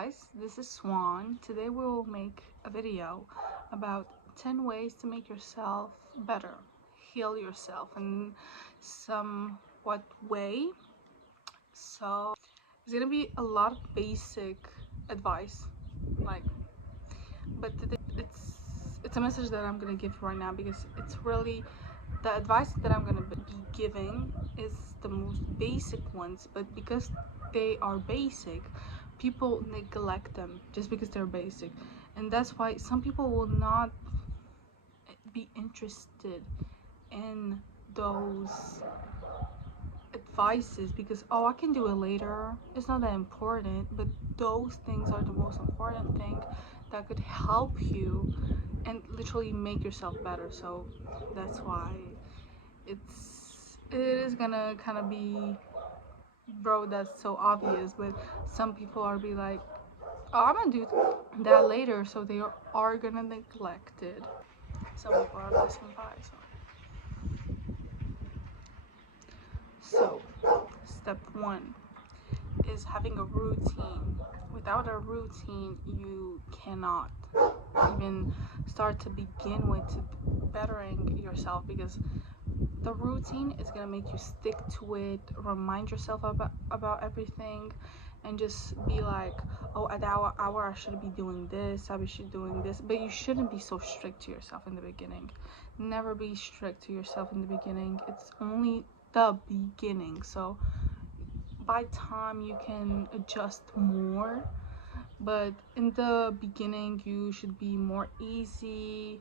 guys, this is Swan. Today we will make a video about 10 ways to make yourself better, heal yourself in somewhat way. So it's gonna be a lot of basic advice, but today it's a message that I'm gonna give right now because it's really the advice that I'm gonna be giving is the most basic ones, but because they are basic, people neglect them just because they're basic, and that's why some people will not be interested in those advices because, oh, I can do it later, it's not that important. But those things are the most important thing that could help you and literally make yourself better. So that's why it is gonna kind of be, bro, that's so obvious, but some people are be like, oh, I'm gonna do that later, so they are gonna neglect it. Some people are passing by. So step one is having a routine. Without a routine, you cannot even start to begin with to bettering yourself, because the routine is gonna make you stick to it, remind yourself about everything, and just be like, oh, at our hour I should be doing this, I should be doing this. But you shouldn't be so strict to yourself in the beginning. Never be strict to yourself in the beginning. It's only the beginning, so by time you can adjust more, but in the beginning you should be more easy.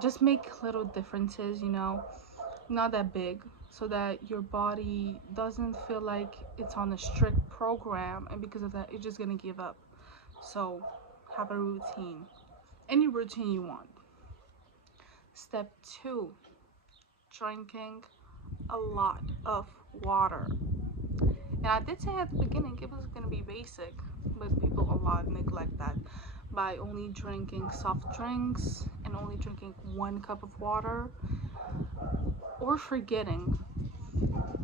Just make little differences, not that big, so that your body doesn't feel like it's on a strict program, and because of that it's just gonna give up. So have a routine, any routine you want. Step two, drinking a lot of water. And I did say at the beginning it was gonna be basic, but people a lot neglect that by only drinking soft drinks and only drinking 1 cup of water, or forgetting.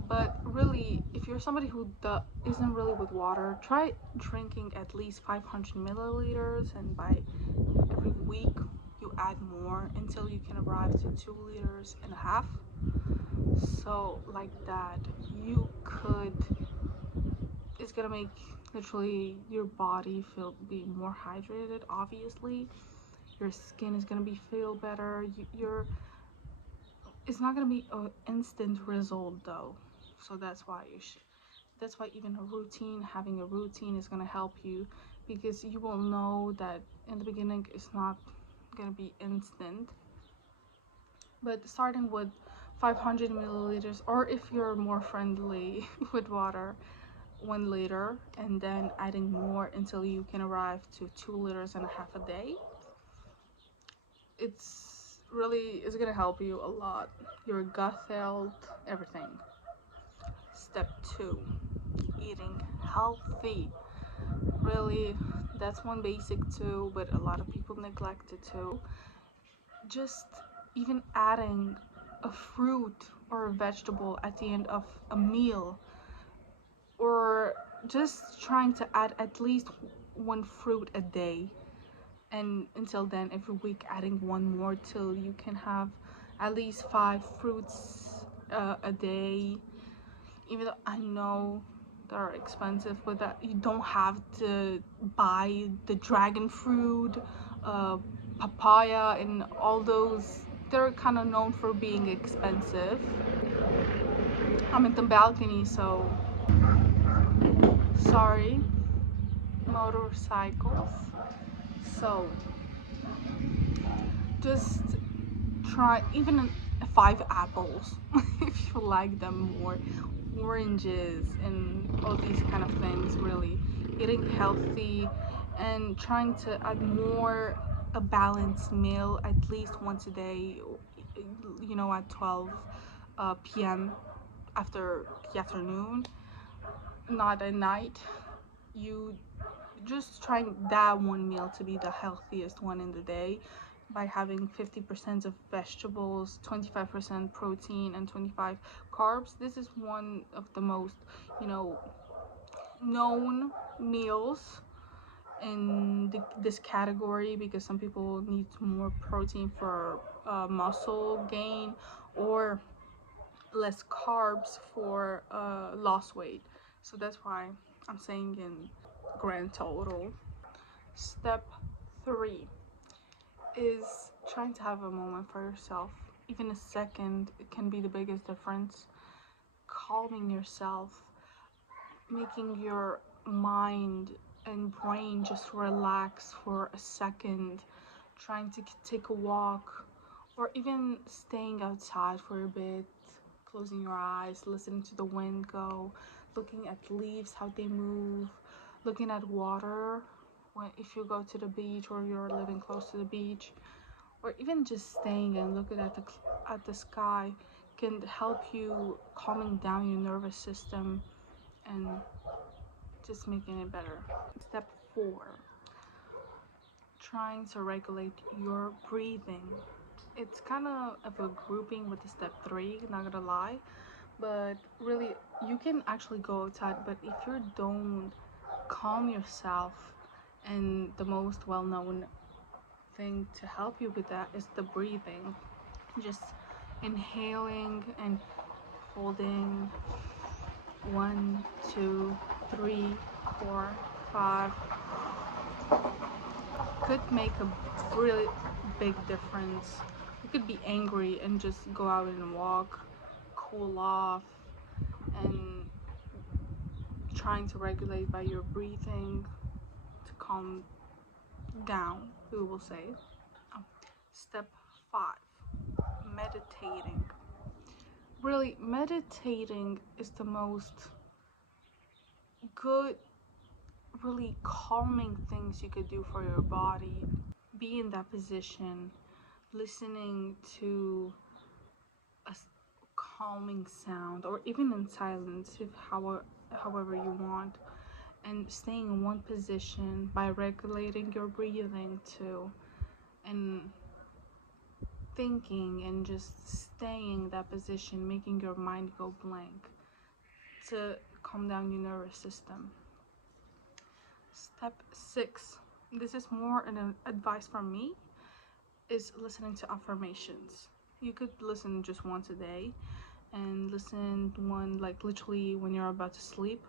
But really, if you're somebody who isn't really with water, try drinking at least 500 milliliters, and by every week you add more until you can arrive to 2.5 liters. So like that, it's gonna make literally your body be more hydrated. Obviously your skin is gonna be feel better. It's not gonna be an instant result though, so that's why even having a routine is gonna help you, because you will know that in the beginning it's not gonna be instant. But starting with 500 milliliters, or if you're more friendly with water, 1 liter, and then adding more until you can arrive to 2.5 liters a day, it's gonna help you a lot, your gut health, everything. Step two, eating healthy. Really, that's one basic too, but a lot of people neglect it too. Just even adding a fruit or a vegetable at the end of a meal, or just trying to add at least 1 fruit a day, and until then every week adding 1 more till you can have at least 5 fruits a day. Even though I know they're expensive, but that you don't have to buy the dragon fruit, papaya, and all those. They're kind of known for being expensive. I'm in the balcony, so sorry, motorcycles. So just try even 5 apples if you like them more, oranges, and all these kind of things. Really eating healthy and trying to add more a balanced meal at least once a day, at 12 p.m. after the afternoon, not at night. You just trying that one meal to be the healthiest one in the day, by having 50% of vegetables, 25% protein, and 25 carbs. This is one of the most known meals in this category, because some people need more protein for muscle gain, or less carbs for lost weight. So that's why I'm saying in grand total. Step 3 is trying to have a moment for yourself. Even a second, it can be the biggest difference. Calming yourself, making your mind and brain just relax for a second, trying to take a walk, or even staying outside for a bit, closing your eyes, listening to the wind go, looking at leaves, how they move, looking at water if you go to the beach or you're living close to the beach, or even just staying and looking at the sky can help you calming down your nervous system and just making it better. Step 4, trying to regulate your breathing. It's kind of a grouping with the step 3, not gonna lie, but really you can actually go outside, but if you don't calm yourself, and the most well-known thing to help you with that is the breathing, just inhaling and holding 1, 2, 3, 4, 5 could make a really big difference. You could be angry and just go out and walk, cool off, and trying to regulate by your breathing to calm down, we will say. Step 5, meditating. Really, meditating is the most good, really calming things you could do for your body. Be in that position, listening to a calming sound, or even in silence, if however you want, and staying in one position by regulating your breathing too, and thinking and just staying in that position, making your mind go blank to calm down your nervous system. Step 6, this is more an advice from me, is listening to affirmations. You could listen just once a day, and listen one like literally when you're about to sleep,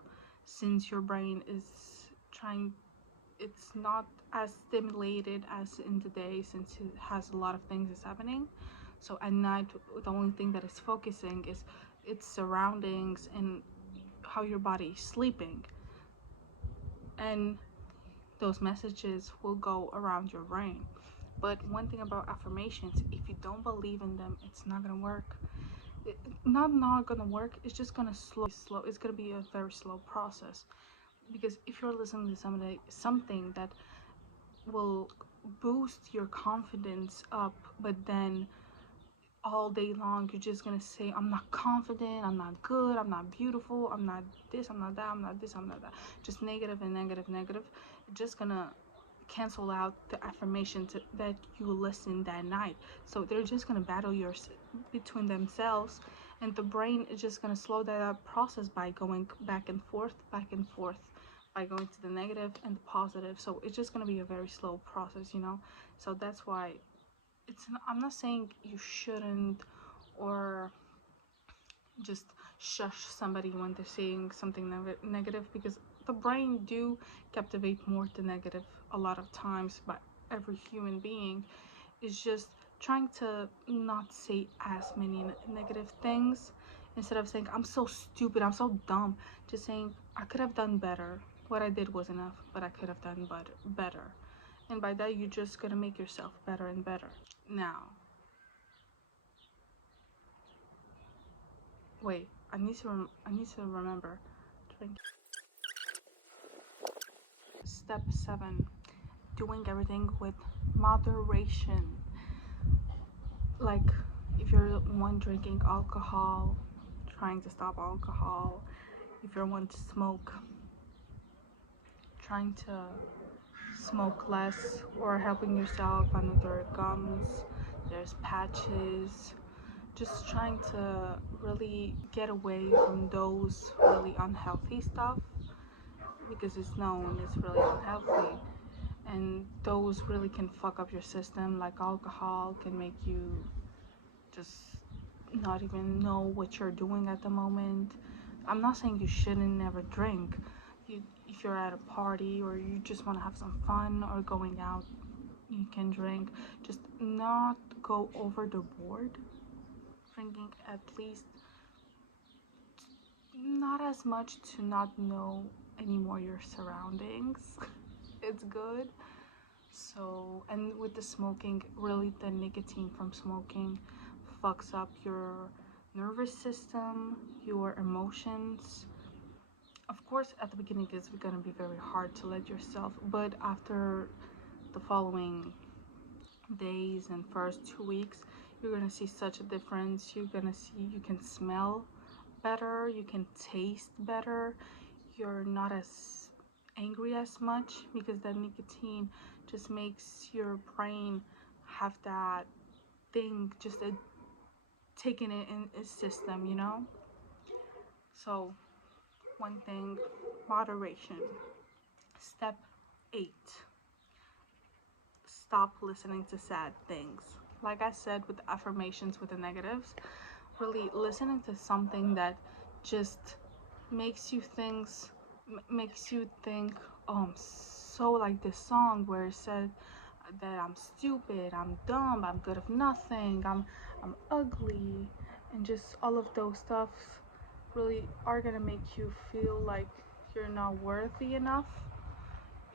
since your brain is trying, it's not as stimulated as in the day, since it has a lot of things is happening. So at night, the only thing that is focusing is its surroundings and how your body is sleeping, and those messages will go around your brain. But one thing about affirmations, if you don't believe in them, it's not gonna work. Not gonna work, it's just gonna slow, it's gonna be a very slow process. Because if you're listening to something that will boost your confidence up, but then all day long you're just gonna say, I'm not confident, I'm not good, I'm not beautiful, I'm not this, I'm not that, I'm not this, I'm not that, just negative and negative, it's just gonna cancel out the affirmations that you listen that night. So they're just gonna battle between themselves, and the brain is just gonna slow that up process by going back and forth, by going to the negative and the positive. So it's just gonna be a very slow process, you know. So that's why I'm not saying you shouldn't, or just shush somebody when they're saying something negative, because the brain do captivate more to negative a lot of times, but every human being is just trying to not say as many negative things. Instead of saying I'm so stupid, I'm so dumb, just saying I could have done better, what I did was enough, but I could have done better. And by that, you're just gonna make yourself better and better. Now, wait, I need to remember. Drink. Step 7, doing everything with moderation. Like, if you're one drinking alcohol, trying to stop alcohol. If you're one to smoke, trying to smoke less, or helping yourself another gums. There's patches. Just trying to really get away from those really unhealthy stuff, because it's known it's really unhealthy. and those really can fuck up your system. Like alcohol can make you just not even know what you're doing at the moment. I'm not saying you shouldn't never drink. If you're at a party or you just want to have some fun or going out, you can drink. Just not go over the board. Drinking at least not as much to not know anymore your surroundings. It's good. So, and with the smoking, really the nicotine from smoking fucks up your nervous system, your emotions. Of course, at the beginning, it's gonna be very hard to let yourself, but after the following days and first 2 weeks, you're gonna see such a difference. You're gonna see you can smell better, you can taste better, you're not as angry as much because that nicotine just makes your brain have that thing just taking it in its system, you know. So one thing, moderation. Step 8, stop listening to sad things. Like I said with the affirmations, with the negatives, really listening to something that just makes you think, oh, I'm so like this song where it said that I'm stupid, I'm dumb, I'm good of nothing, I'm ugly, and just all of those stuff really are gonna make you feel like you're not worthy enough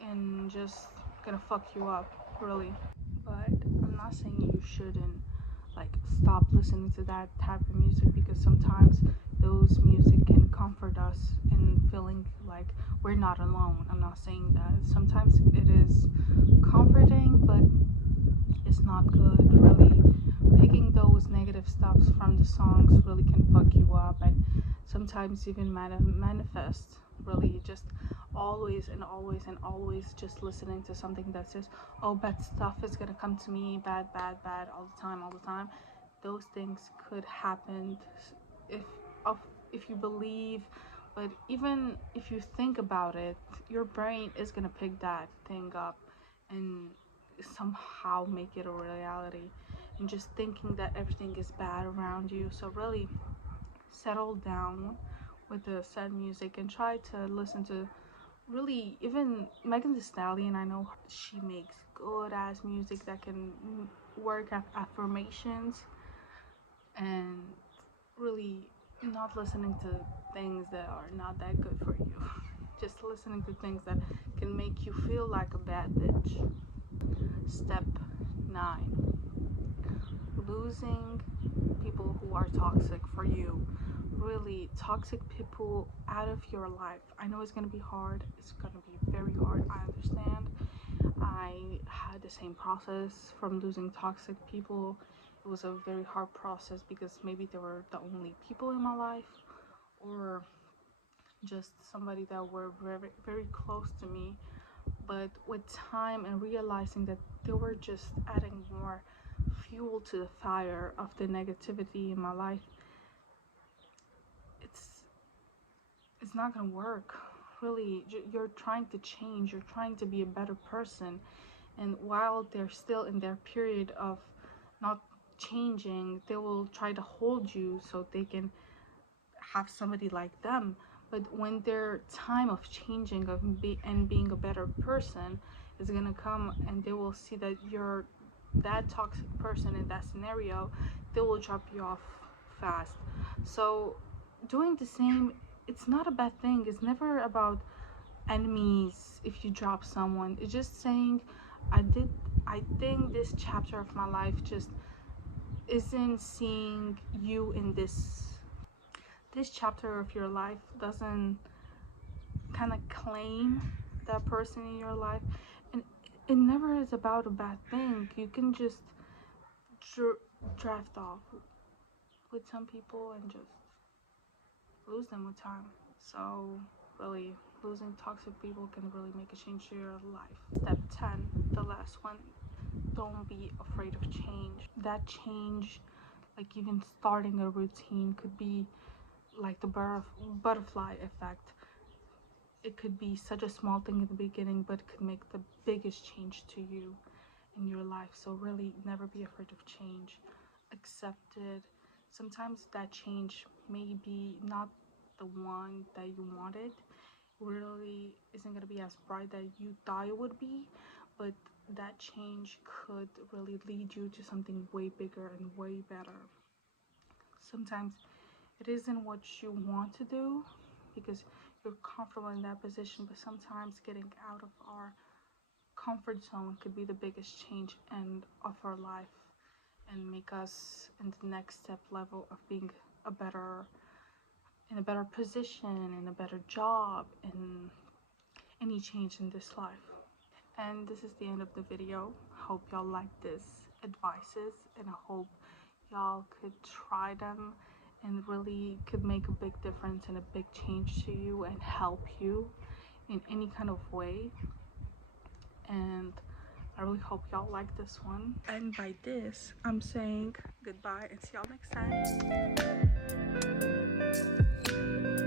and just gonna fuck you up, really. But I'm not saying you shouldn't like stop listening to that type of music, because sometimes those music can comfort us in feeling like we're not alone. I'm not saying that. Sometimes it is comforting, but it's not good, really. Picking those negative stuffs from the songs really can fuck you up, and sometimes even manifest, really. Just always and always and always just listening to something that says, oh, bad stuff is gonna come to me, bad, bad, bad, all the time. Those things could happen if of if you believe, but even if you think about it, your brain is gonna pick that thing up and somehow make it a reality, and just thinking that everything is bad around you. So really settle down with the sad music and try to listen to really even Megan Thee Stallion. I know she makes good ass music that can work at affirmations, and really not listening to things that are not that good for you. Just listening to things that can make you feel like a bad bitch. Step 9, losing people who are toxic for you. Really, toxic people out of your life. I know it's gonna be hard. It's gonna be very hard. I understand. I had the same process from losing toxic people. It was a very hard process because maybe they were the only people in my life, or just somebody that were very, very close to me. But with time and realizing that they were just adding more fuel to the fire of the negativity in my life, it's it's not gonna work. Really, you're trying to change, you're trying to be a better person, and while they're still in their period of not changing, they will try to hold you so they can have somebody like them. But when their time of changing and being a better person is gonna come, and they will see that you're that toxic person in that scenario, they will drop you off fast. So doing the same, it's not a bad thing. It's never about enemies. If you drop someone, it's just saying, I think this chapter of my life just isn't seeing you in this chapter of your life, doesn't kind of claim that person in your life. And it never is about a bad thing. You can just draft off with some people and just lose them with time. So really, losing toxic people can really make a change to your life. Step 10, the last one, don't be afraid of change. That change, like even starting a routine, could be like the butterfly effect. it could be such a small thing in the beginning, but it could make the biggest change to you in your life. So really, never be afraid of change. Accept it. Sometimes that change may be not the one that you wanted. Really isn't going to be as bright that you thought it would be, but that change could really lead you to something way bigger and way better. Sometimes it isn't what you want to do because you're comfortable in that position, but sometimes getting out of our comfort zone could be the biggest change of our life and make us in the next step level of being in a better position, in a better job, in any change in this life. And this is the end of the video. Hope y'all like this advices, and I hope y'all could try them and really could make a big difference and a big change to you and help you in any kind of way. And I really hope y'all like this one. And by this, I'm saying goodbye and see y'all next time.